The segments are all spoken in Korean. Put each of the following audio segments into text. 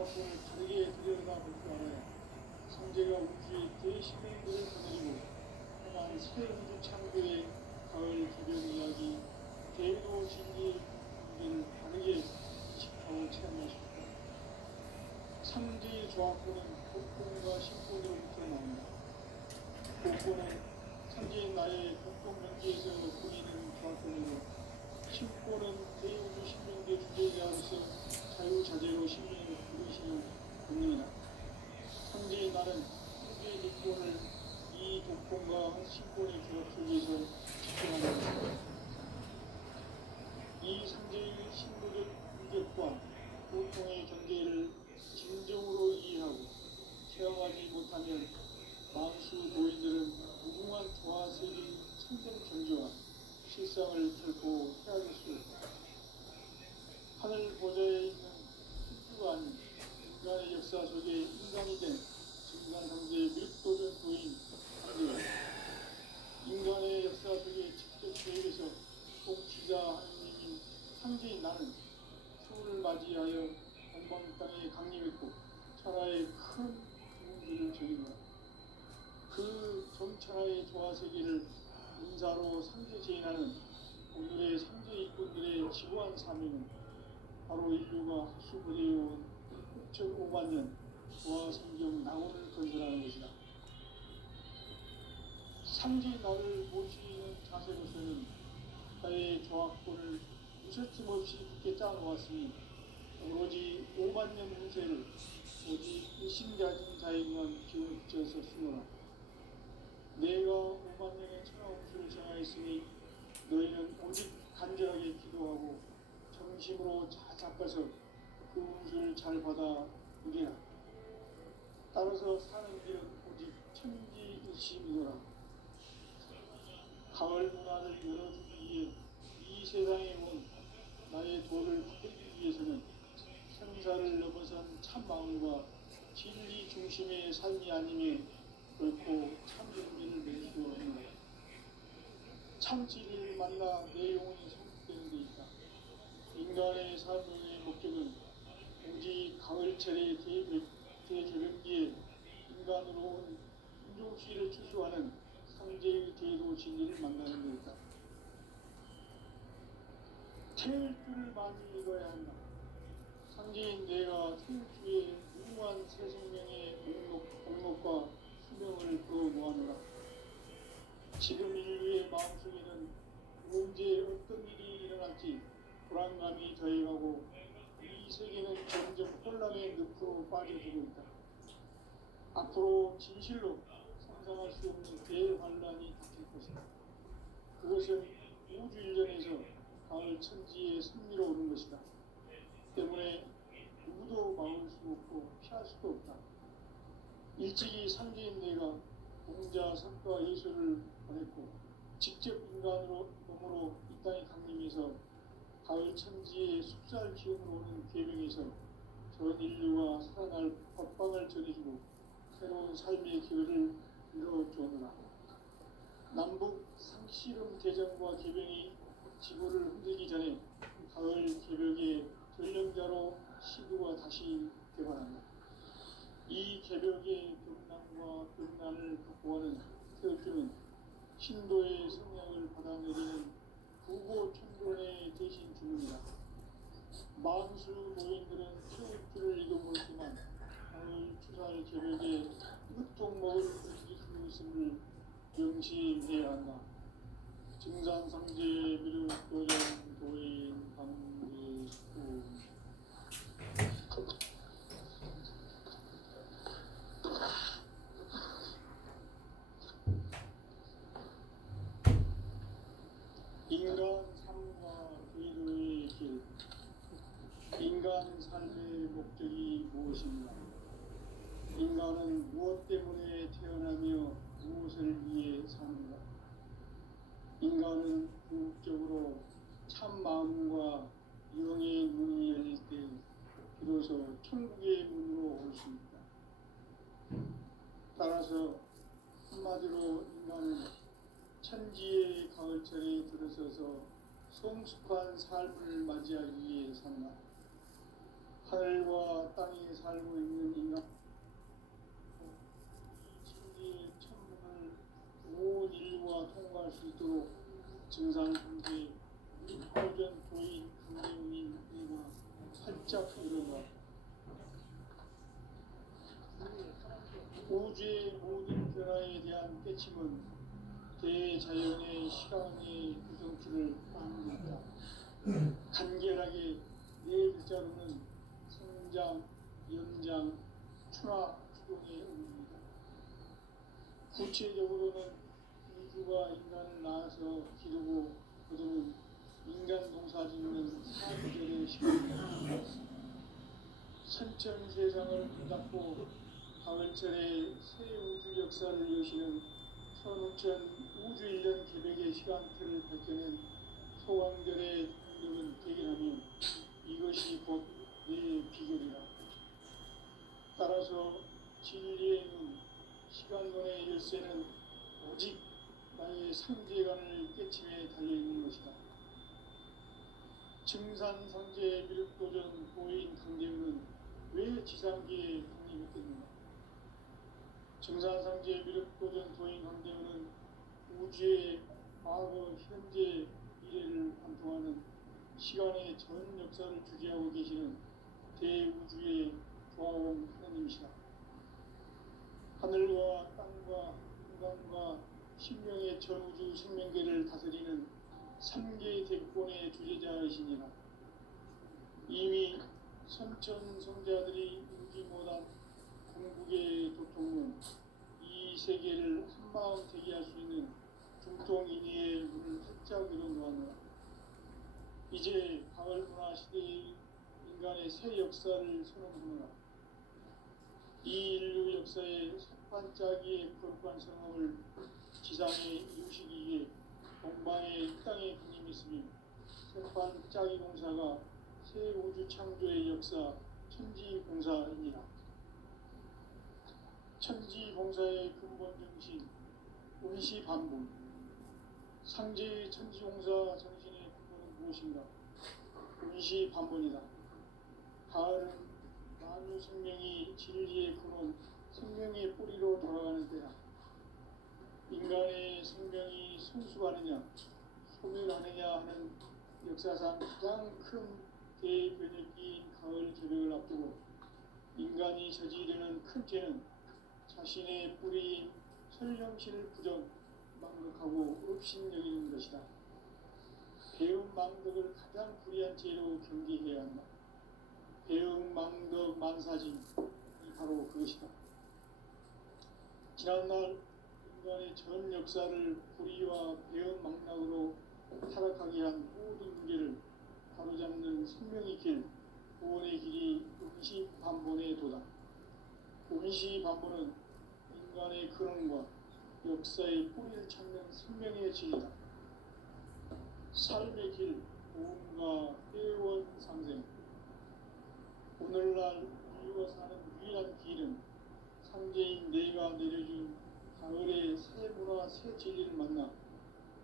조합권을 다르게 들여다볼 줄 알아야 성제가 우주의 대시민들을 보내주고 행한 새 우주 창조의 가을 기별 이야기 대도 진리 문제를 다르게 인식하고 체험할 수 있다. 삼재의 조합권은 복권과 신권으로부터 나온다. 복권은 삼재인 나의 복권 명기에서 보이는 조합권이고 신권은 대우주 신명계 주제자로서 자유자재로 신명을 부르시는 본능이다. 삼재인 나는 삼재의 일권을 이 복권과 신권의 조합 속에서 집중하는 것이다. 이 삼재의 신도적 인격과 보통의 경계를 진정으로 이해하고 체험하지 못하면 만수 도인들은 무궁한 조화세계의 참된 존재와 실상을 결코 헤아릴 수 없다. 하늘 보좌에 있는 신주가 아닌 인간의 역사 속에 인간이 된 증산상제의 밀도전 도인 상제가 인간의 역사 속에 직접 개입해서 통치자 하느님인 상제인 나는 추운을 맞이하여 동방 땅에 강림했고 천하의 큰 우주를 정의노라. 그 정천하의 조화세계를 인사로 상제 제인하는 오늘의 상제 일꾼들의 지구한 사명은 바로 인류가 하수부대해온 6.5만 년 조화성경 낙원을 건설하는 것이다. 상제인 나를 모시는 자세로서는 나의 조합권을 무설짐 없이 굳게 짜놓았으니 오로지 5만 년 운세를 오직 일심가진 자에게만 기운을 붙여서 쓰노라. 내가 5만 년의 천하운수를 정하였으니 너희는 오직 간절하게 기도하고 정심으로 자작가서 그 운수를 잘 받아 누리라. 따라서 사는 길은 오직 천지일심이노라. 가을 문화를 열어주기 위해 이 세상에 온 나의 도를 받기 위해서는 생사를 넘어선 참 마음과 진리 중심의 삶이 아니면 결코 참 용기를 낼 수 없는 거야. 참 진리를 만나 내 영혼이 성숙되는 데 있다. 인간의 삶의 목적은 오직 가을철의 대절연기에 인간으로 온 인종시를 추수하는 상제의 대도 진리를 만나는 데 있다. 태일주를 많이 읽어야 한다. 상제인 내가 태일주의 무궁한 새 생명의 목록과 수명을 끌어모아노라. 지금 인류의 마음속에는 언제 어떤 일이 일어날지 불안감이 더해가고 이 세계는 점점 혼란의 늪으로 빠져들고 있다. 앞으로 진실로 상상할 수 없는 대환란이 닥칠 것이다. 그것은 우주 일전에서 가을 천지의 승리로 오는 것이다. 때문에 누구도 막을 수 없고 피할 수도 없다. 일찍이 상제인 내가 공자, 석가, 예수를 보냈고 직접 인간으로 몸으로 이 땅에 강림해서 가을 천지의 숲살 기운으로 오는 계명에서 전 인류가 살아날 법방을 전해주고 새로운 삶의 기회를 이뤄주느라. 남북 상씨름 대전과 개병이 지구를 흔들기 전에 가을 개벽의 전령자로 시구가 다시 개발한다. 이 개벽의 격난과 극난을 극복하는 태엽주는 신도의 성령을 받아내리는 부고천존의 대신 주문이다. 만수 노인들은 태엽주를 이겨먹었지만 가을 추살 개벽에 흑종 먹을 것이 있음을 명심해야 한다. 증산상제 미륵도전 도인 방기수. 인간 삶과 기도의 길. 인간 삶의 목적이 무엇인가? 인간은 무엇 때문에 태어나며 무엇을 위해 사는가? 인간은 궁극적으로 참 마음과 영의 문이 열릴 때 비로소 천국의 문으로 올 수 있다. 따라서 한마디로 인간은 천지의 가을철에 들어서서 성숙한 삶을 맞이하기 위해 산다. 하늘과 땅의 삶 살고 있는 인간, 진리의 천문을 온 인류가 통과할 수 있도록 증산상제 일도전 도인 강대웅인 우리가 활짝 일어나 우주의 모든 변화에 대한 깨침은 대자연의 시간의 구성치를 따릅니다. 간결하게 네 글자로는 성장, 연장, 추나 추동의 의미입니다. 구체적으로는 우주가 인간을 낳아서 기르고 거두는 인간 농사 짓는 사계절의 시간입니다. 선천 세상을 붙잡고 가을철에 새 우주 역사를 여시는 선우천 우주 1년 개백의 시간표를 밝혀낸 소강절의 능력은 대견하며 이것이 곧 내 비결이라. 따라서 진리의 눈, 시간론의 열쇠는 오직 나의 상제관을 깨침에 달려있는 것이다. 증산상제 미륵도전 보인 강대우는 왜 지상계에 독립했겠는가? 증산상제 미륵도전 도인 강대우는 우주의 과거, 현재, 미래를 관통하는 시간의 전 역사를 주재하고 계시는 대우주의 조화원 하나님이시다. 하늘과 땅과 인간과 신명의 전우주 생명계를 다스리는 3개 대권의 주재자이시니라. 이미 선천성자들이 이루지 못한 궁극의 도통은 이 세계를 한마음 대기할 수 있는 중통인의의 문을 활짝 열어놓았노라. 이제 가을 문화 시대의 인간의 새 역사를 선언하노라. 이 인류 역사의 석반짜기의 거룩한 성함을 지상에 이루시기 위해 동방의 이 땅에 군림했으며 석반짜기 공사가 새 우주 창조의 역사 천지공사이니라. 천지공사의 근본 정신 운시반복. 상제의 천지공사 정신의 근본은 무엇인가? 운시반복이다. 가을은 만유 생명이 진리의 근원, 생명의 뿌리로 돌아가는 때다. 인간의 생명이 성숙하느냐, 소멸하느냐 하는 역사상 가장 큰 대변혁기인 가을 개벽을 앞두고 인간이 저지르는 큰 죄는 자신의 뿌리인 설령실을 부정, 망극하고 업신여기는 것이다. 배움 망덕을 가장 불의한 죄로 경계해야 한다. 배움 망덕 만사진이 바로 그것이다. 지난날 인간의 전 역사를 불의와 배움 망락으로 타락하게 한 모든 문제를 바로잡는 생명의 길, 구원의 길이 운시반본의 도다. 운시반본은 인간의 근원과 역사의 뿌리를 찾는 생명의 진리다. 삶의 길, 고음과 회원 상생. 오늘날 인류가 사는 유일한 길은 상제인 내가 내려준 가을의 새 문화, 새 진리를 만나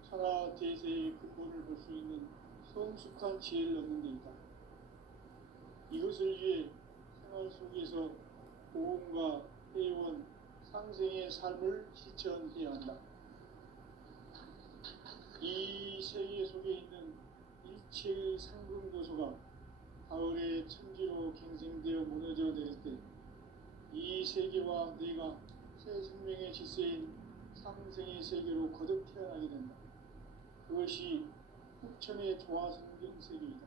천하 대세의 근본을 볼 수 있는 성숙한 지혜를 얻는 데 있다. 이것을 위해 생활 속에서 고음과 회원, 상생의 삶을 실천해야 한다. 이 세계 속에 있는 일체의 상금도소가 가을의 천지로 갱생되어 무너져 내릴 때 이 세계와 내가 새 생명의 질서인 상생의 세계로 거듭 태어나게 된다. 그것이 후천의 조화성경 세계이다.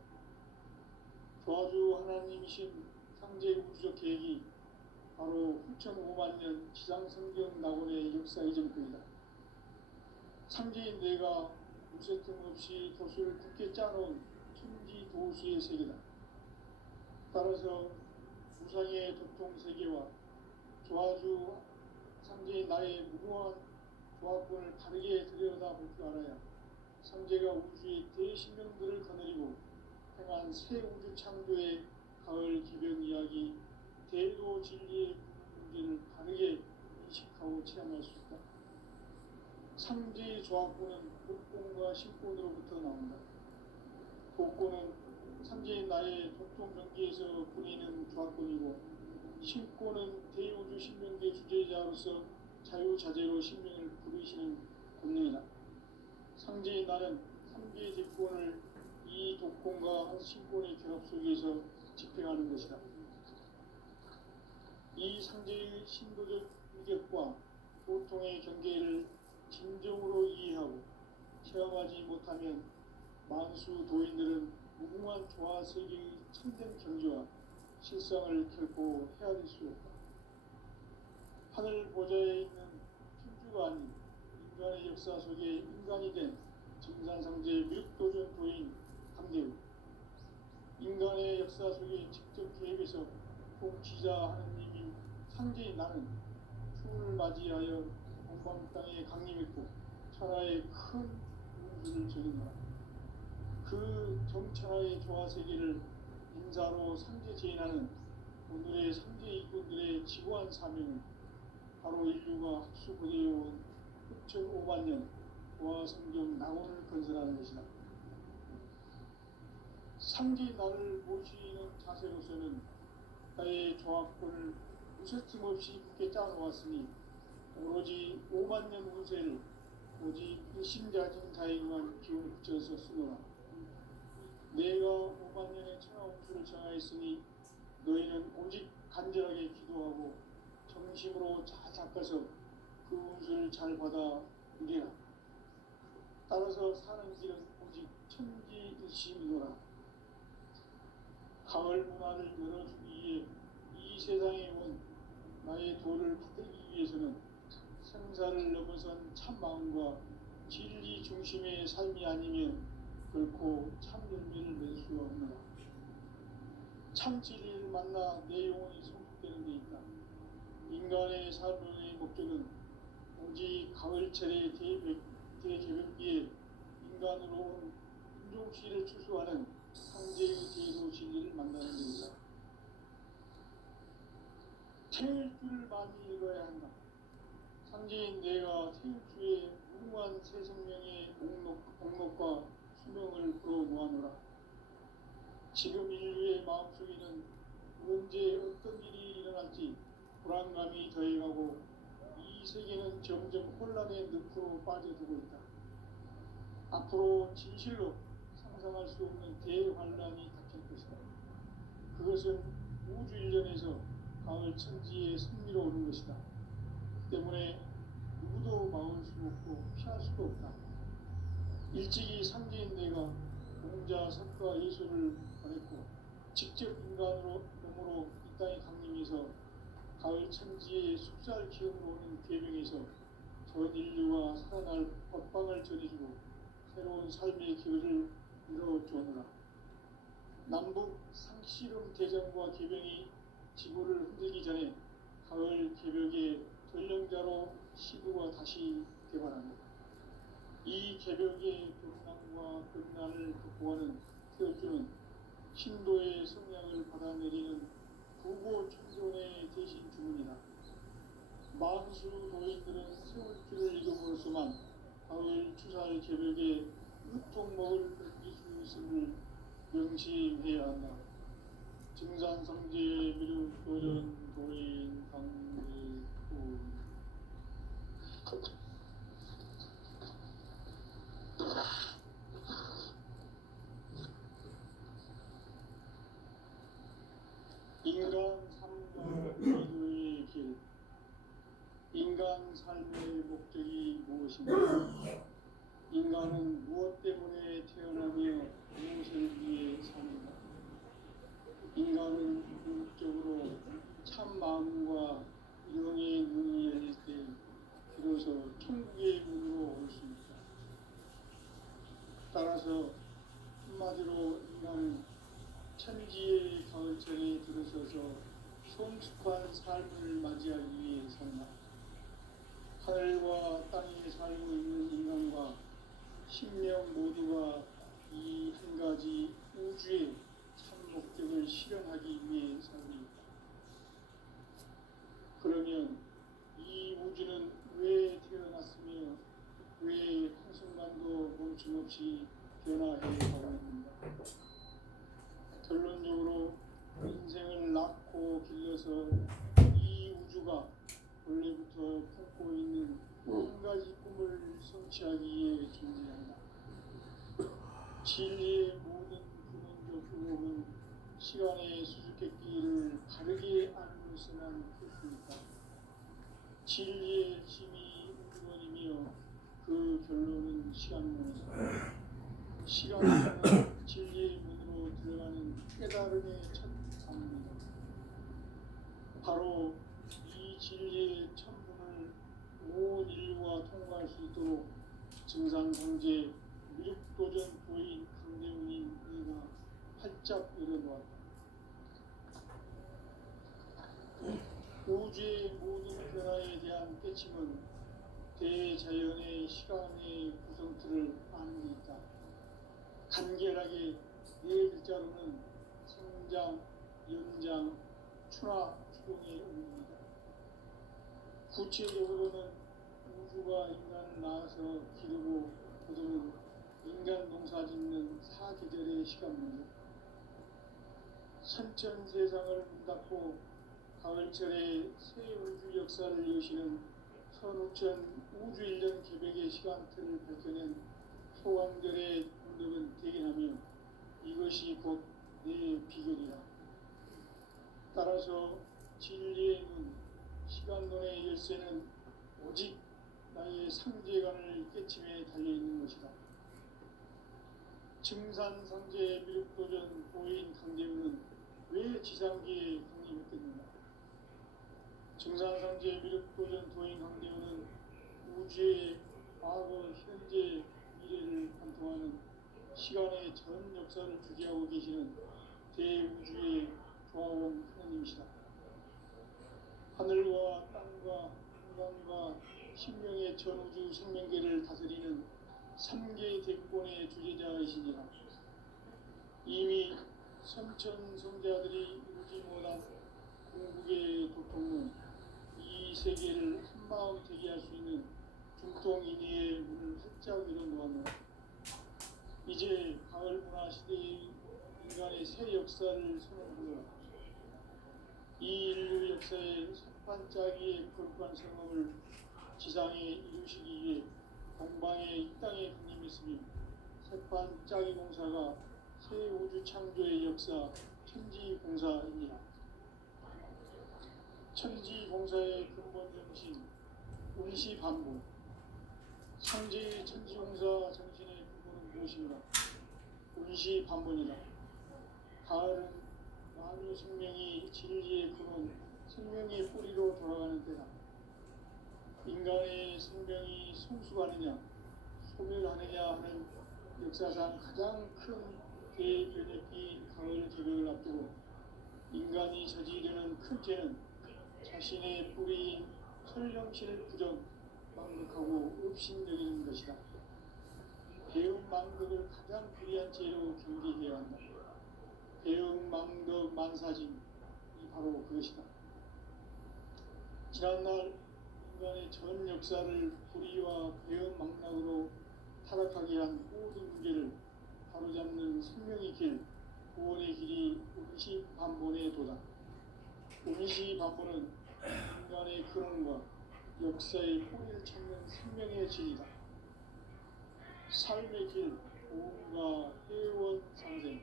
조화주 하나님이신 상제 우주적 계획이 바로 후천 5만년 지상성경 낙원의 역사 이전표이다. 상제인 내가 무쇠 틈 없이 도수를 굳게 짜놓은 천지도수의 세계다. 따라서 무상의 도통세계와 조화주 상제인 나의 무궁한 조합권을 바르게 들여다볼 줄 알아야 상제가 우주의 대신령들을 거느리고 행한 새 우주 창조의 가을 기변 이야기, 대도 진리의 문제를 바르게 인식하고 체험할 수 있다. 상제의 조합권은 복권과 신권으로부터 나온다. 복권은 상제인 나의 도통 경계에서 부리는 조합권이고 신권은 대우주 신명계 주제자로서 자유자재로 신명을 부르시는 권능이다. 상제인 나는 3개의 직권을 이 독권과 신권의 결합 속에서 집행하는 것이다. 이 상제의 신도적 인격과 보통의 경계를 진정으로 이해하고 체험하지 못하면 만수 도인들은 무궁한 조화 세계의 참된 경지와 실상을 결코 헤아릴 수 없다. 하늘 보좌에 있는 천주가 아닌 인간의 역사 속에 인간이 된 정산상제 미륵도전 도인 강대우, 인간의 역사 속에 직접 개입해서 통치자 하느님인 상제인 나는 춤을 맞이하여 동방 땅에 강림했고 천하의 큰 운수를 적인노라. 그 정천하의 조화세계를 인사로 상제 제인하는 오늘의 상제 이꾼들의 지고한 사명은 바로 인류가 학수고대해온 흑천 5만 년 조화성경 낙원을 건설하는 것이다. 상제인 나를 모시는 자세로서는 나의 조화권을 무쇠틈 없이 굳게 짜놓았으니 오로지 5만 년 운세를 오직 일심자진 자에게만 기운을 붙여서 쓰노라. 내가 5만 년의 천하 운수를 정하였으니 너희는 오직 간절하게 기도하고 정심으로 잘 닦아서 그 운수를 잘 받아 누리라. 따라서 사는 길은 오직 천지일심이노라. 가을 문화를 열어주기 위해 이 세상에 온 나의 도를 받들기 위해서는 생사를 넘어선 참 마음과 진리 중심의 삶이 아니면 결코 참 열매를 맺을 수가 없노라. 참 진리를 만나 내 영혼이 성숙되는 데 있다. 인간의 삶의 목적은 오직 가을철의 대개벽기에 인간으로 온 인종시를 추수하는 상제의 제도 진리를 만나는 데이다. 태일 줄을 많이 읽어야 한다. 상제인 내가 태일 주에 무궁한 새 생명의 목록과 수명을 불어놓아노라. 지금 인류의 마음속에는 언제 어떤 일이 일어날지 불안감이 더해가고 이 세계는 점점 혼란의 늪으로 빠져들고 있다. 앞으로 진실로 상상할 수 없는 대환란이 닥칠 것이다. 그것은 우주 일련에서 가을 천지에 승리로 오는 것이다. 그 때문에 누구도 막을 수 없고 피할 수도 없다. 일찍이 상제인 내가 공자, 석가, 예수를 보냈고 직접 인간으로 몸으로 이 땅에 강림해서 가을 천지의 숲살 기운으로 오는 계명에서 전 인류가 살아날 법방을 전해주고 새로운 삶의 길을 열어주느라. 남북 상씨름 대전과 개병이 지구를 흔들기 전에 가을 개벽의 전령자로 시부가 다시 개발합니다. 이 개벽의 경랑과 극난을 극복하는 태어주는 신도의 성량을 받아내리는 부고 천존의 대신 주문이다. 만수 도인들은 세월길을 읽음으로써만 가을 추살 개벽의 으통목을 느낄 수 있음을 명심해야 한다. 증산성제의 미륵 도전 도인 강대도 인간 삶과 기도의 길. 인간 삶의 목적이 무엇인가? 인간은 무엇 때문에 태어나며 무엇을 위해 사는가? 인간은 궁극적으로 참 마음과 영의 눈이 열릴 때 비로소 천국의 문으로 올 수 있다. 따라서 한마디로 인간은 천지의 가을철에 들어서서 성숙한 삶을 맞이하기 위해 산다. 하늘과 땅에 살고 있는 인간과 신명 모두가 이 한 가지 우주의 참 목적을 실현하기 위해 살고 있다. 그러면 이 우주는 왜 태어났으며 왜 한순간도 멈춤없이 변화해 가고 있는가? 결론적으로 인생을 낳고 길러 이어서 이 우주가 원래부터 품고 있는 한 가지 꿈을 성취하기 위해 존재한다. 진리의 모든 근원적 의혹은 시간의 수수께끼를 바르게 알고서만 풀수있다. 진리의 핵심이 우주론이며 그 결론은 시간론이다. 시간론은 진리의 문으로 들어가는 깨달음의 첫 단문이다. 바로 이 진리의 첫 문을 온 인류가 통과할 수 있도록 증산상제 미륵도전 도인 강대훈인 내가 활짝 열어놓았다. 우주의 모든 변화에 대한 깨침은 대자연의 시간의 구성틀을 아는 데 있다. 간결하게 네 글자로는 성장, 연장, 추나, 추동의 의미이다. 구체적으로는 우주가 인간을 낳아서 기르고 거두는 인간 농사 짓는 사계절의 시간문이다. 선천 세상을 문 닫고 가을철에 새 우주 역사를 여시는 선우천 우주 1년 계백의 시간틀을 밝혀낸 소왕들의 운동은 대견하며 이것이 곧 내 비결이다. 따라서 진리의 눈, 시간론의 열쇠는 오직 나의 상제관을 깨침에 달려있는 것이다. 증산상제 미륵도전 보인 강대훈은 왜 지상기에 강림했겠는가? 증산상제 미륵도전 도인 강대훈은 우주의 과거, 현재, 미래를 관통하는 시간의 전 역사를 주재하고 계시는 대우주의 조화원 하나님이시다. 하늘과 땅과 인간과 신명의 전우주 생명계를 다스리는 3개 대권의 주제자이시니라. 이미 선천성자들이 이루지 못한 궁극의 도통은 이 세계를 한마음 되게 할 수 있는 중통인의의 문을 활짝 열어놓았노라. 이제 가을 문화 시대의 인간의 새 역사를 선언하노라. 이 인류 역사의 석반짜기의 거룩한 성업을 지상에 이루시기 위해 동방의 이 땅에 강림했으며 석반짜기 공사가 새 우주 창조의 역사 천지공사입니다. 천지공사의 근본 정신 운시반복. 상제의 천지공사 정신의 근본은 무엇인가? 운시반복이다. 가을은 만유 생명이 진리의 근원, 생명의 뿌리로 돌아가는 때다. 인간의 생명이 성숙하느냐, 소멸하느냐 하는 역사상 가장 큰 대변혁기 가을 계획을 앞두고 인간이 저지르는 큰 죄는 자신의 뿌리인 설령실 부정, 망극하고 업신여기는 것이다. 배움 망극을 가장 불의한 죄로 경계해야 한다. 배움 망덕 만사짐이 바로 그것이다. 지난날 인간의 전 역사를 불의와 배움 망락으로 타락하게 한 모든 문제를 바로잡는 생명의 길, 구원의 길이 운시반본에 도다. 운시반본은 인간의 근원과 역사의 뿌리를 찾는 생명의 진리다. 삶의 길, 보험과 회원 상생.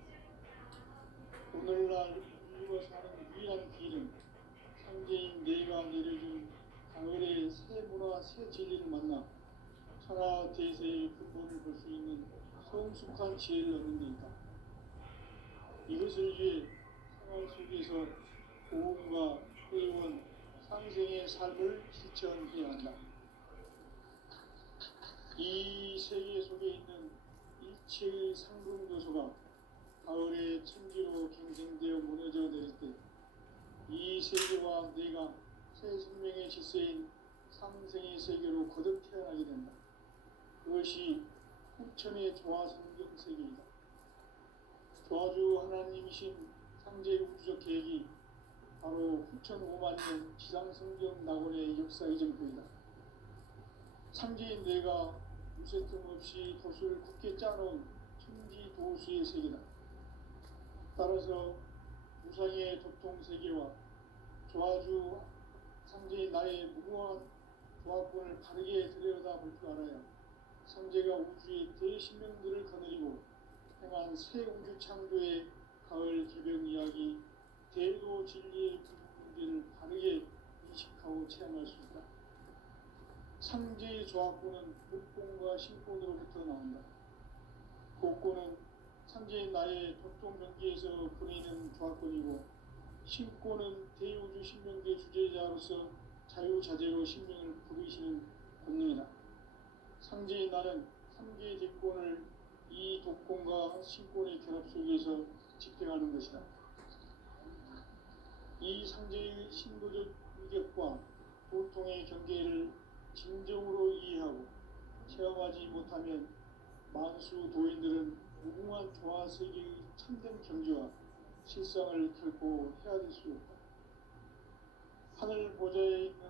오늘날 인류가 사는 유일한 길은 상제인 내가 내려준 가을의 새 문화, 새 진리를 만나 천하 대세의 근본을 볼 수 있는 성숙한 지혜를 얻는 데 있다. 이것을 위해 생활 속에서 보험과 회원, 상생의 삶을 실천해야 한다. 이 세계 속에 있는 일체의 상금 요소가 가을의 천지로 갱생되어 무너져 내릴 때 이 세계와 내가 새 생명의 질서인 상생의 세계로 거듭 태어나게 된다. 그것이 후천의 조화성경 세계이다. 조화주 하나님이신 상제 우주적 계획이 바로 후천 5만년 지상성경 낙원의 역사 이전표이다. 상제인 내가 무쇠 틈 없이 돛을 굳게 짜놓은 천지 도수의 세계다. 따라서 무상의 도통 세계와 조아주 상제인 나의 무모한 조합군을 바르게 들여다볼 줄 알아야 상제가 우주의 대신명들을 거느리고 행한 새 우주 창조의 가을 개벽 이야기, 대도 진리의 문제를 바르게 인식하고 체험할 수 있다. 상제의 조합군은 복권과 신권으로부터 나온다. 복권은 상제인 나의 독종 경기에서 보내는 조합권이고, 신권은 대우주 신명계 주제자로서 자유자재로 신명을 부르시는 권능이다. 상제인 나는 3개의 대권을 이 독권과 신권의 결합 속에서 집행하는 것이다. 이 상제의 신도적 위격과 보통의 경계를 진정으로 이해하고 체험하지 못하면 만수 도인들은 무궁한 조화세계의 참된 경지와 실상을 결코 헤아릴 수 없다. 하늘 보좌에 있는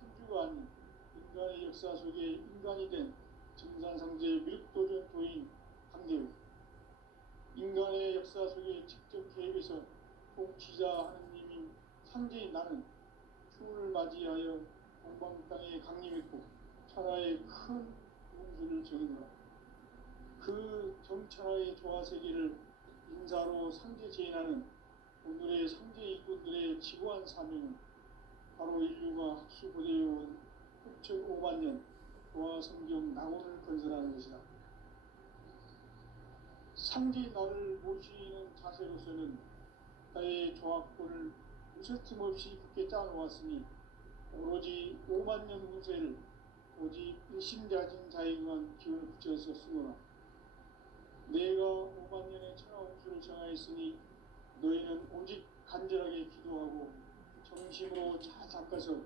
천주가 아닌 인간의 역사 속에 인간이 된 증산상제의 미륵도전 도인 강대우, 인간의 역사 속에 직접 개입해서 통치자 하느님인 상제인 나는 추운을 맞이하여 동방 땅에 강림했고 천하의 큰 운수를 정의노라. 그 정천하의 조화세계를 인사로 상제 제인하는 오늘의 상제 일꾼들의 지고한 사명은 바로 인류가 학수고대해온 흡적 5만 년 조화성경 낙원을 건설하는 것이다. 상제 나를 모시는 자세로서는 나의 조합권을 무쇠틈 없이 굳게 짜놓았으니 오로지 5만 년 운세를 오직 일심자진 자에게만 기운을 붙여서 쓰노라. 내가 5만 년의 천하 운수를 정하였으니 너희는 오직 간절하게 기도하고 정심으로 잘 닦아서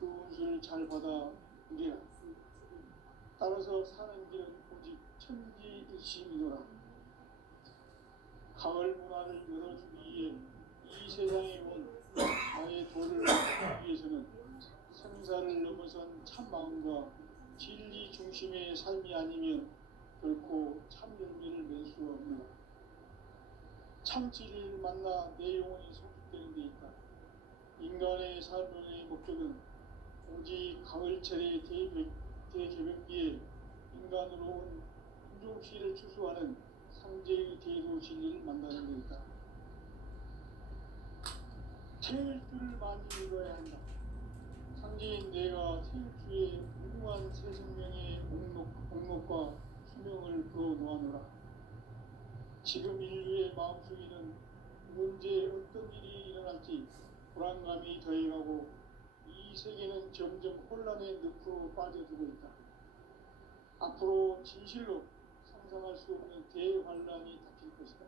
그 운수를 잘 받아 누리라. 따라서 사는 길은 오직 천지일심이노라. 가을 문화를 열어주기 위해 이 세상에 온 나의 도를 얻기 위해서는 생사를 넘어선 참 마음과 진리 중심의 삶이 아니면 결코 참 열매를 맺을 수 없노라. 참 진리를 만나 내 영혼이 성숙되는 데 있다. 인간의 삶의 목적은 오직 가을철의 대개벽기에 인간으로 온 인종시를 추수하는 상제의 대도 진리를 만나는 데 있다. 태일주를 많이 읽어야 한다. 상제인 내가 태일주의 무궁한 새 생명의 옥록과 수명을 불어놓아노라. 지금 인류의 마음속에는 언제 어떤 일이 일어날지 불안감이 더해가고 이 세계는 점점 혼란의 늪으로 빠져들고 있다. 앞으로 진실로 상상할 수 없는 대환란이 닥칠 것이다.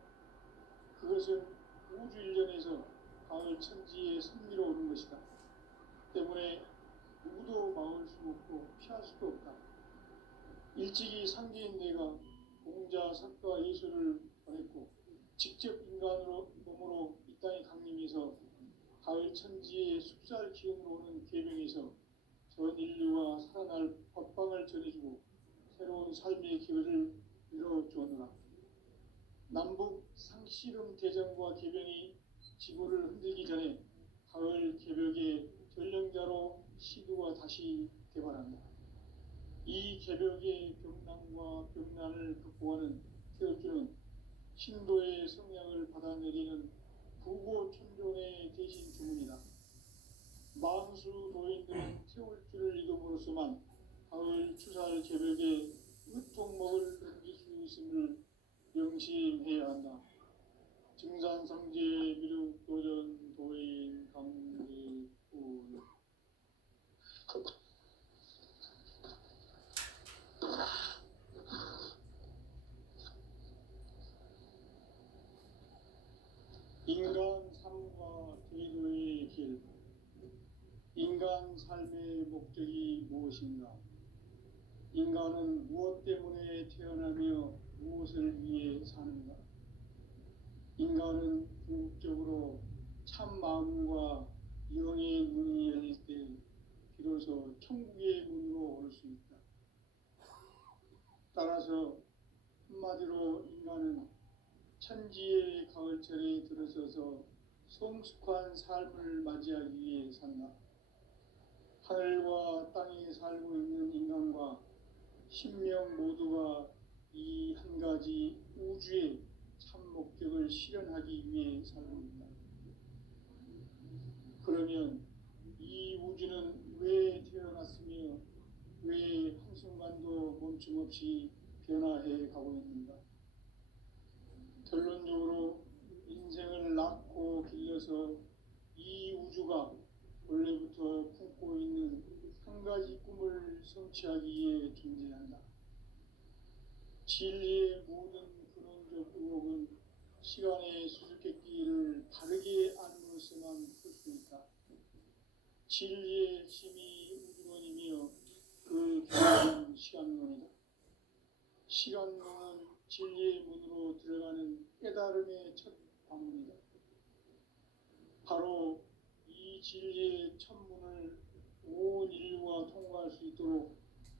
그것은 우주 일련에서 가을 천지의 승리로 오는 것이다. 때문에 누구도 막을 수 없고 피할 수도 없다. 일찍이 상제인 내가 공자, 석가, 예수를 보냈고 직접 인간으로 몸으로 이 땅에 강림해서 가을 천지의 숲살 기운으로 오는 계명에서 전 인류가 살아날 법방을 전해주고 새로운 삶의 기회를 이뤄주었노라. 남북 상씨름 대전과 개병이 지구를 흔들기 전에 가을 개벽의 전령자로 시두가 다시 개발한다. 이 개벽의 병난과 병난을 극복하는 태울주는 신도의 성향을 받아내리는 부고천존의 대신 주문이다. 만수 도인들은 태울주를 이름으로서만 가을 추살 개벽에 으통먹을 넘길 수 있음을 명심해야 한다. 증산상제 미륵도전 도인 강대훈. 인간 삶과 대도의 길. 인간 삶의 목적이 무엇인가? 인간은 무엇 때문에 태어나며 무엇을 위해 사는가? 인간은 궁극적으로 참 마음과 영의 문이 열릴 때 비로소 천국의 문으로 올 수 있다. 따라서 한마디로 인간은 천지의 가을철에 들어서서 성숙한 삶을 맞이하기 위해 산다. 하늘과 땅에 살고 있는 인간과 신명 모두가 이 한 가지 우주의 참 목적을 실현하기 위해 살고 있다. 그러면 이 우주는 왜 태어났으며 왜 한순간도 멈춤없이 변화해 가고 있는가? 결론적으로 인생을 낳고 길러서 이 우주가 원래부터 품고 있는 한 가지 꿈을 성취하기 위해 존재한다. 진리의 모든 근원적 의혹은 시간의 수수께끼를 바르게 안으로서만 풀 수 있다. 진리의 핵심이 우주론이며 그 결론은 시간론이다. 시간론은 진리의 문으로 들어가는 깨달음의 첫 방문이다. 바로 이 진리의 첫 문을 온 인류가 통과할 수 있도록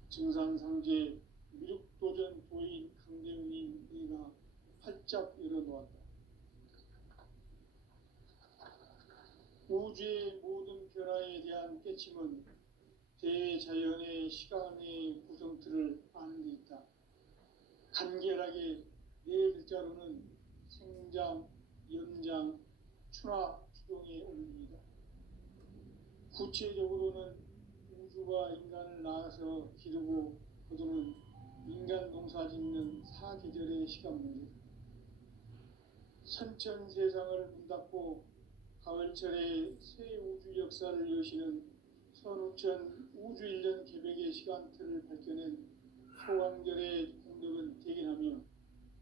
증산상제 미륵도전 도인 강대훈이 네가 활짝 열어놓았다. 우주의 모든 변화에 대한 깨침은 대자연의 시간의 구성틀을 아는 데 있다. 간결하게 네 글자로는 생장, 연장, 추나 추동의 원리이다. 구체적으로는 우주가 인간을 낳아서 기르고 거두는 인간 농사 짓는 사계절의 시간 문제다. 선천 세상을 문 닫고 가을철에 새 우주 역사를 여시는 선우천 우주 1년 계획의 시간틀을 밝혀낸 소강절의 공덕은 대견하며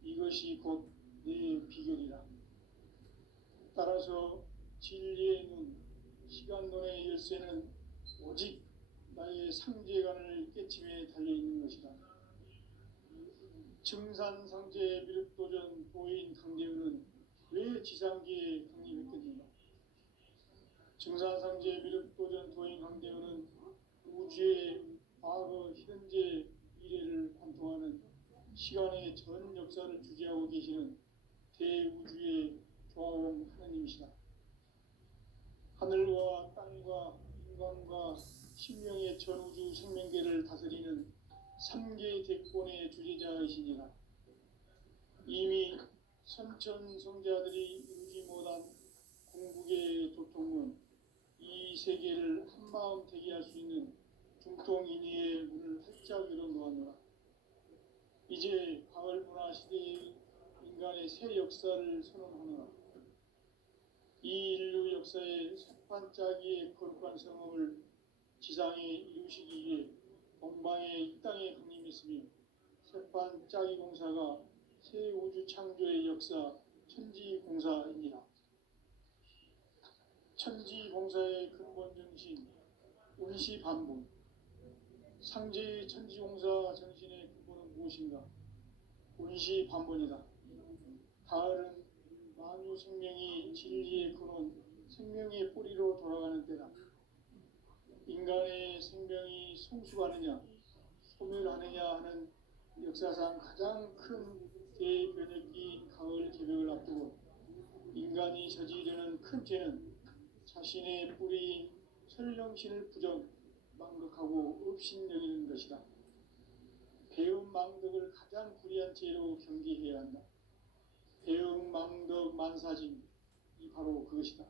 이것이 곧 내 비결이라. 따라서 진리의 눈, 시간론의 열쇠는 오직 나의 상제관을 깨침에 달려있는 것이다. 증산상제 미륵도전 도인 강대훈은 왜 지상계에 강림했겠는가? 증산상제 미륵도전 도인 강대훈은 우주의 과거, 현재, 미래를 관통하는 시간의 전 역사를 주재하고 계시는 대우주의 조화원 하나님이시다. 하늘과 땅과 인간과 신명의 전우주 생명계를 다스리는 3개 대권의 주재자이시니라. 이미 선천성자들이 이루지 못한 궁극의 도통은 이 세계를 한마음 되게 할 수 있는 중통인의의 문을 활짝 열어놓았노라. 이제 가을 문화 시대의 인간의 새 역사를 선언하노라. 이 인류 역사의 새판짜기의 거룩한 성험을 지상에 이루시기 위해 동방에 이 땅에 강림했으며 새판짜기 공사가 새 우주 창조의 역사 천지공사입니다. 천지공사의 근본 정신 운시반본. 상제의 천지공사 정신의 근본은 무엇인가? 운시반본이다. 가을은 만유 생명이 진리의 근원, 생명의 뿌리로 돌아가는 때다. 인간의 생명이 성숙하느냐, 소멸하느냐 하는 역사상 가장 큰 대변혁기인 가을 개벽을 앞두고 인간이 저지르는 큰 죄는 자신의 뿌리인 설령신을 부정, 망덕하고 업신여기는 것이다. 배움 망덕을 가장 불의한 죄로 경계해야 한다. 배움 망덕 만사짐이 바로 그것이다.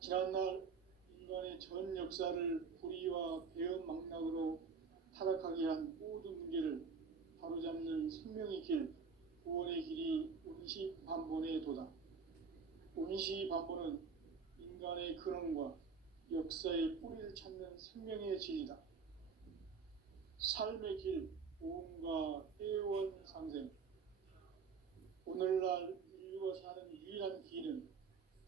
지난날 인간의 전 역사를 불의와 배움 망락으로 타락하게 한 모든 문제를 바로잡는 생명의 길, 구원의 길이 운시반본의 도다. 운시반본은 인간의 근원과 역사의 뿌리를 찾는 생명의 진리다. 삶의 길, 보험과 회원 상생. 오늘날 인류가 사는 유일한 길은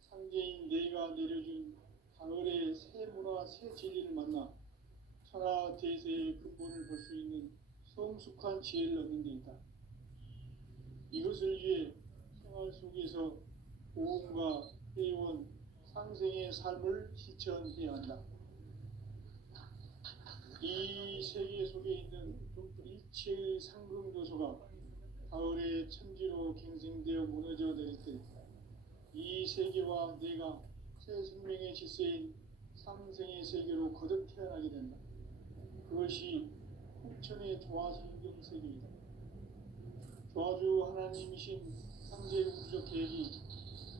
상제인 내가 내려준 가을의 새 문화, 새 진리를 만나 천하 대세의 근본을 볼 수 있는 성숙한 지혜를 얻는 데 있다. 이것을 위해 생활 속에서 보험과 회원, 상생의 삶을 실천해야 한다. 이 세계 속에 있는 일체의 상금 요소가 가을의 천지로 갱생되어 무너져 내릴 때 이 세계와 내가 새 생명의 질서인 상생의 세계로 거듭 태어나게 된다. 그것이 후천의 조화성경 세계이다. 조화주 하나님이신 상제 우주적 계획이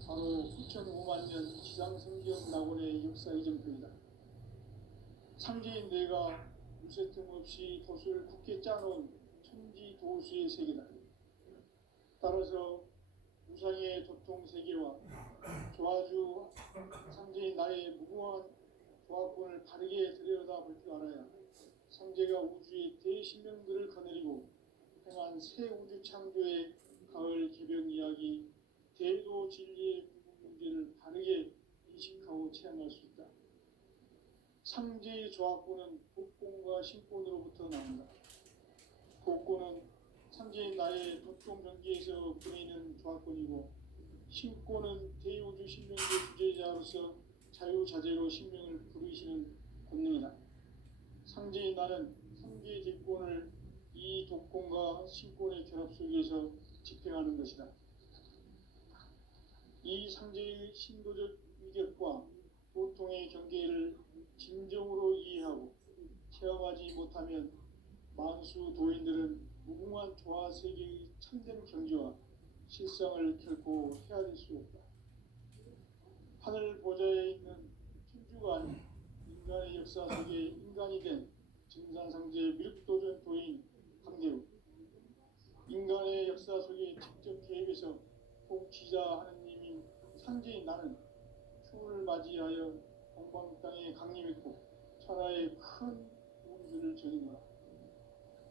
바로 후천 5만 년 지상성경 낙원의 역사 이정표이다. 상제인 내가 무쇠틈 없이 돛을 굳게 짜놓은 천지 도수의 세계다. 따라서 우상의 도통 세계와 조화주 상제인 나의 무궁한 조화권을 바르게 들여다볼 줄 알아야 상제가 우주의 대신명들을 거느리고 행한 새 우주 창조의 가을 개변 이야기, 대도 진리의 문제를 바르게 인식하고 체험할 수 있다. 상제의 조화권은 복권과 신권으로부터 나온다. 복권은 상제인 나의 도통 경계에서 보이는 조화권이고, 신권은 대우주 신명의 주제자로서 자유자재로 신명을 부르시는 권능이다. 상제인 나는 상제의 직권을 이 독권과 신권의 결합 속에서 집행하는 것이다. 이 상제의 신도적 위격과 보통의 경계를 진정으로 이해하고 체험하지 못하면 만수 도인들은 무궁한 조화 세계의 참된 경지와 실상을 결코 헤아릴 수 없다. 하늘 보좌에 있는 천주가 아닌 인간의 역사 속에 인간이 된 증산상제 미륵도전 도인 강대우, 인간의 역사 속에 직접 개입해서 통치자 하느님인 상제인 나는 추운을 맞이하여 동방 땅에 강림했고 천하의 큰 운수를 전이노라.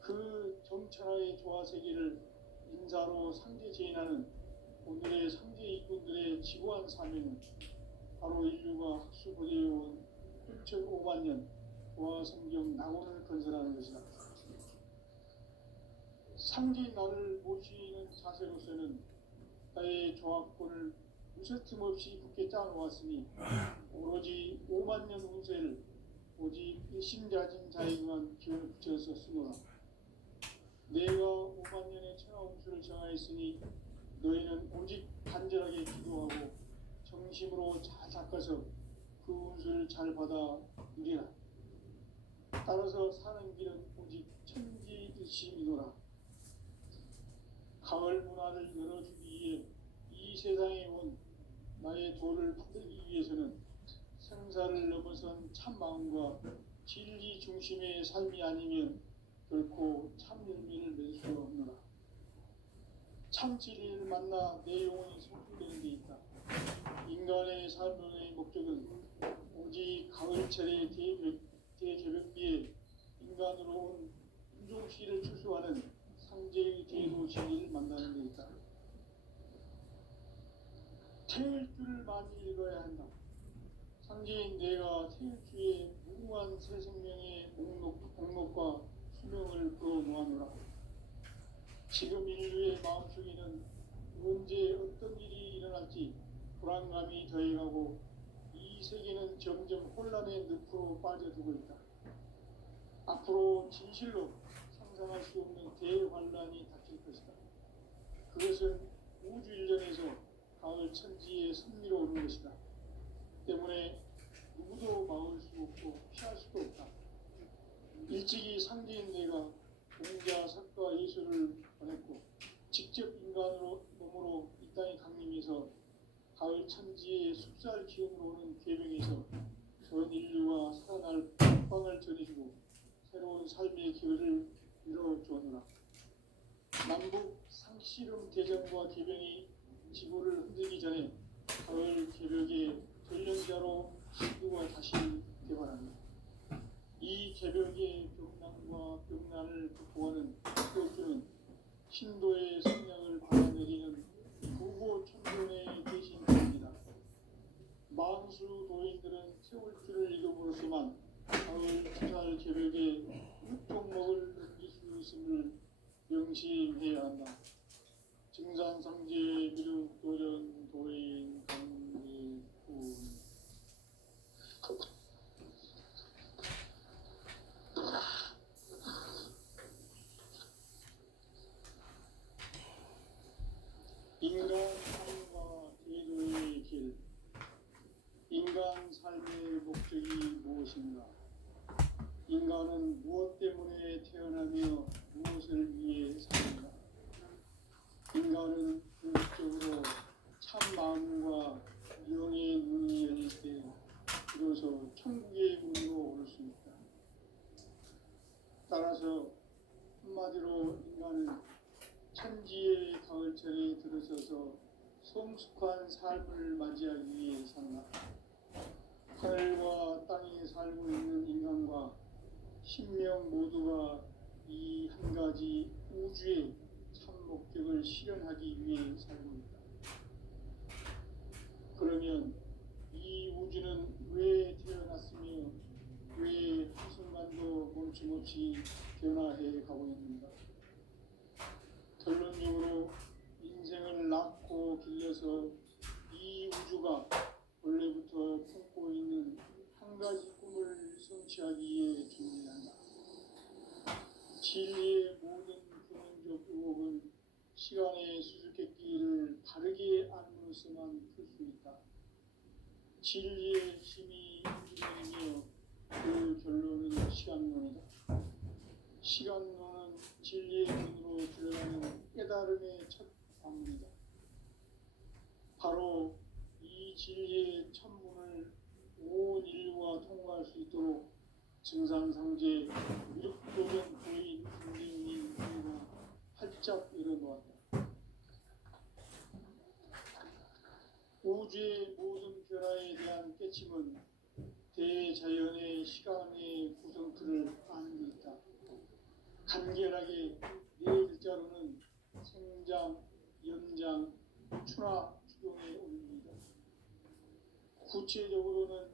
그 정천하의 조화 세계를 인사로 상제 제인하는 오늘의 상제 일꾼들의 지고한 사명은 바로 인류가 학수고대해온 8,5만 년 조화 성경 낙원을 건설하는 것이다. 상제인 나를 모시는 자세로서는 나의 조화권을 무쇠틈 없이 굳게 짜놓았으니 오로지 5만 년 운세를 오직 일심자진 자에게만 기운을 붙여서 쓰노라. 내가 5만 년의 천하 운수를 정하였으니 너희는 오직 간절하게 기도하고 정심으로 잘 닦아서 그 운수를 잘 받아 누리라. 따라서 사는 길은 오직 천지 뜻이니노라. 가을 문화를 열어주기 위해 이 세상에 온 나의 도를 받들기 위해서는 생사를 넘어선 참 마음과 진리 중심의 삶이 아니면 결코 참 열매를 맺을 수 없노라. 참 진리를 만나 내 영혼이 성취되는 데 있다. 인간의 삶의 목적은 오직 가을철의 대개벽비에 인간으로 온 인종씨를 추수하는 상제의 대도 진리를 만나는 데 있다. 태일주를 많이 읽어야 한다. 상제인 내가 태일주의 무궁한 새 생명의 목록과 수명을 불어모아노라. 지금 인류의 마음속에는 언제 어떤 일이 일어날지 불안감이 더해가고 이 세계는 점점 혼란의 늪으로 빠져들고 있다. 앞으로 진실로 상상할 수 없는 대환란이 닥칠 것이다. 그것은 우주 일전에서 가을 천지에 승리로 오는 것이다. 때문에 누구도 막을 수 없고 피할 수도 없다. 일찍이 상제인 내가 공자, 석가, 예수를 보냈고 직접 인간으로 몸으로 이 땅에 강림해서 가을 천지의 숲살 기운으로 오는 계명에서 전 인류가 살아날 빵을 전해주고 새로운 삶의 기회를 이뤄주었노라. 남북 상씨름 대전과 개병이 지구를 흔들기 전에 가을 개벽의 전령자로 인류가 다시 개발합니다. 이 개벽의 병난과 병난을 극복하는 태울주는 신도의 성량을 받아내리는 구고 천존의 대신입니다. 만수 도인들은 태울주를 읽음으로써만 가을 주살 개벽의 육종목을 넘길 수 있음을 명심해야 한다. 증산상제 미륵도전 도인 강리군 인간 삶과 제도의 삶의 목적이 무엇인가? 인간은 무엇 때문에 태어나며 무엇을 위해 사는가? 인간은 궁극적으로 참 마음과 영의 눈이 열릴 때 비로소 천국의 문으로 올 수 있다. 따라서 한마디로 인간은 천지의 가을철에 들어서서 성숙한 삶을 맞이하기 위해 산다. 하늘과 땅에 살고 있는 인간과 신명 모두가 이 한 가지 우주의 참 목적을 실현하기 위해 살고 있다. 그러면 이 우주는 왜 태어났으며 왜 한순간도 멈춤없이 변화해 가고 있는가? 결론적으로 인생을 낳고 길러서 이 우주가 원래부터 품고 있는 한 가지 꿈을 성취하기 위해 준비한다. 진리의 모든 근원적 의혹은 시간의 수수께끼를 바르게 알므로서만 풀 수 있다. 진리의 힘이 이기면이며 그 결론은 시간론이다. 시간론은 진리의 문으로 들어가는 깨달음의 첫 방문이다. 바로 이 진리의 천문을 온 인류가 통과할 수 있도록 증산상제 미륵도전 고인 김대웅이 우리가 활짝 열어놓았다. 우주의 모든 변화에 대한 깨침은 대자연의 시간의 구성틀을 아는 데 있다. 간결하게 네 글자로는 생장, 연장, 추나 추동의 원리이다. 구체적으로는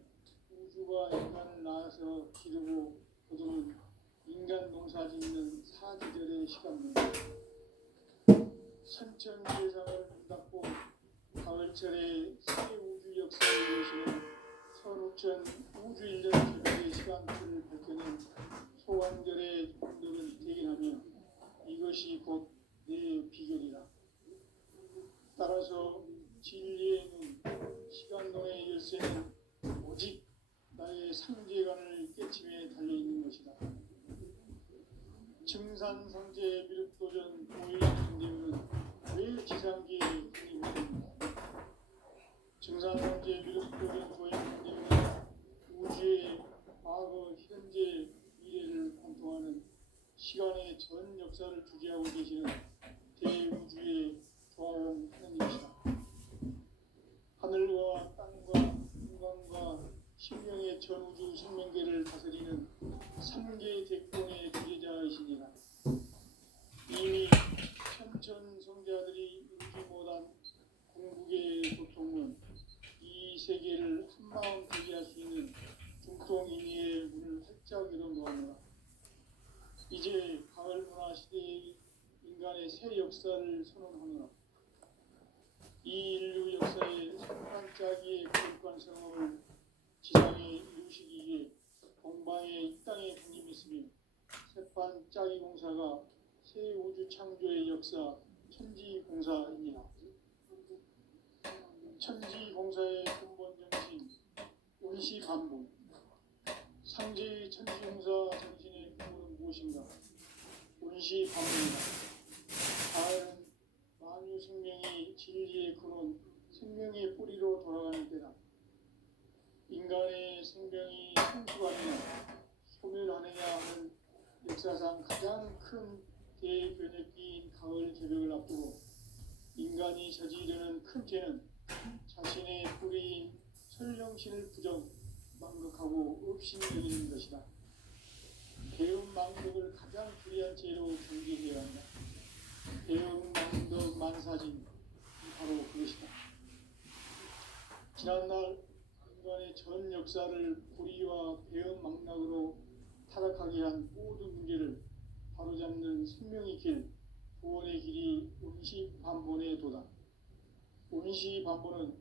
우주가 인간을 낳아서 기르고 거두는 인간 농사 짓는 사계절의 시간입니다. 선천세상을 문닫고 가을철에 새 우주 역사를 이루시는 선우천 우주일년 개별의 시간표를 밝혀낸 소환절의 공덕을 대견하며 이것이 곧 내 비결이라. 따라서 진리의 눈, 시간론의 열쇠는 오직 나의 상제관을 깨침에 달려있는 것이다. 증산상제 미륵도전 고인 김대웅은 왜 지상계에 힘이 됩니까? 증산상제 미륵도전 고인 김대웅은 우주의 과거, 현재, 미래를 관통하는 시간의 전 역사를 주재하고 계시는 대우주의 조화원 하느님이시다. 하늘과 땅과 인간과 신명의 전우주 생명계를 다스리는 3개 대권의 주제자이시니라. 이미 천천성자들이 울지 못한 궁극의 고통은 이 세계를 한마음 되게 할 수 있는 중통인의의 문을 활짝 열어놓았노라. 이제 가을 문화 시대의 인간의 새 역사를 선언하노라. 이 인류 역사의 산반짜기의 거룩한 성업을 지상에 이루시기 위해 공방에 이 땅에 군림했으며 새반짜기 공사가 새 우주 창조의 역사 천지공사입니다. 천지공사의 근본 정신 원시반복. 상제의 천지공사 정신의 근본은 무엇인가? 원시반복이다. 가을은 만유 생명이 진리의 근원, 생명의 뿌리로 돌아가는 때다. 인간의 생명이 성숙하느냐, 소멸하느냐 하는 역사상 가장 큰 대변혁기인 가을 개벽을 앞두고 인간이 저지르는 큰 죄는 자신의 뿌리인 설령신을 부정, 망극하고 업신여기는 것이다. 배움 망덕을 가장 불의한 죄로 경계해야 한다. 배움 망덕 만사진, 바로 그것이다. 지난날 인간의 전 역사를 불의와 배움 망락으로 타락하게 한 모든 문제를 바로잡는 생명의 길, 구원의 길이 원시반본의 도다. 원시반본은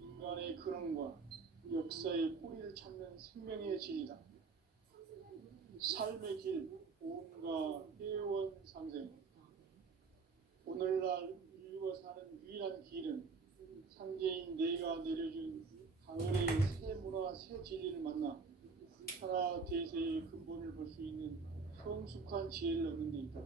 인간의 근원과 역사의 뿌리를 찾는 생명의 진리다. 삶의 길, 보험과 회원상생. 오늘날 인류가 사는 유일한 길은 상제인 내가 내려준 가을의 새 문화 하나 새 진리를 만나 하나 대세의 근본을 볼 수 있는 성숙한 지혜를 얻는 데 있다.